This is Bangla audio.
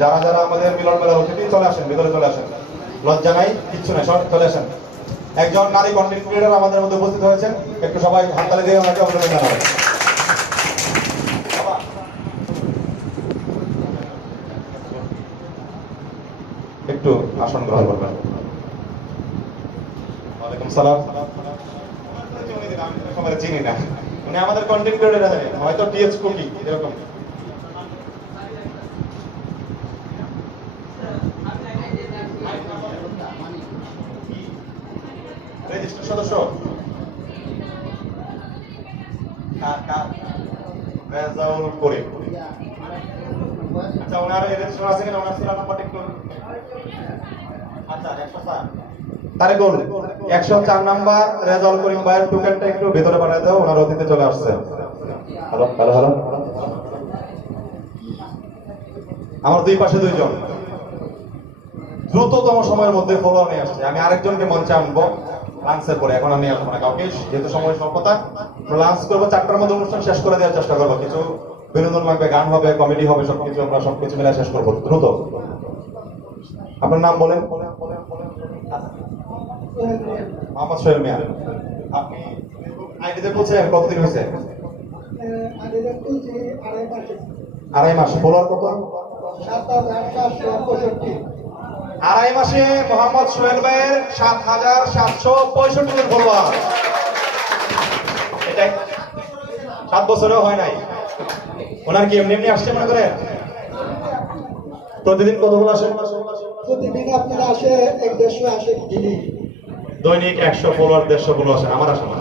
যারা যারা আমাদের মিলন মেলার অতিথি চলে আসেন, ভিতরে চলে আসেন, লজ্জা নাই, কিচ্ছু নাই, সব চলে আসেন। একজন নারী কন্টেন্ট ক্রিয়েটর আমাদের মধ্যে উপস্থিত হয়েছেন, একটু সবাই হাততালি দিয়ে ওনাকে অভিনন্দন জানাবেন। একটু আসন গ্রহণ করবেন। ওয়ালাইকুম সালাম। আমি চিনি না, উনি আমাদের কন্টেন্ট ক্রিয়েটর, হয়তো টিএচ কুকি এরকম। রেজিস্টার সদস্য রেজাউল করিম। আচ্ছা, ওনার রেজিস্ট্রেশন আছে কিনা? ওনার সিরিয়াল নাম্বারটা একটু। আচ্ছা, 104 তারিকুল 104 নাম্বার রেজাউল করিম ভাইয়ের টোকেনটা একটু ভিতরে পাঠিয়ে দাও, ওনার অতিথি চলে আসছে। Hello hello hello. আমার দুই পাশে দুইজন দ্রুততম সময়ের মধ্যে ফলো নিয়ে আসছে। আমি আরেকজনকে মঞ্চে আনবো লাঞ্চের পরে, এখন আমি আসবো না কাউকে, যেহেতু সময় স্বল্পতা। লাঞ্চ করবো 4টার মধ্যে, অনুষ্ঠান শেষ করে দেওয়ার চেষ্টা করবো। কিছু বিনোদন লাগবে, গান হবে, কমেডি হবে, সবকিছু আমরা সবকিছু মিলে শেষ করবো দ্রুত। আপনার নাম বলেন? মোহাম্মদ সোহেল মিয়া। আপনি আইডিতে বলছেন কতদিন হয়েছে? 2.5 মাস। ফলোয়ার কত? 7,765। 2.5 মাসে মোহাম্মদ সোহেল ভাইয়ের 7,765 জন ফলোয়ার। এটা 7 বছরেও হয় নাই। ওনার কি এমনি এমনি আসছে মনে করেন? প্রতিদিন কতগুলো আসে? প্রতিদিন আপনার আসে 150 আসে দিনই। দৈনিক 100 ফলোয়ার 150 ফলো আসে, আমার আসে না।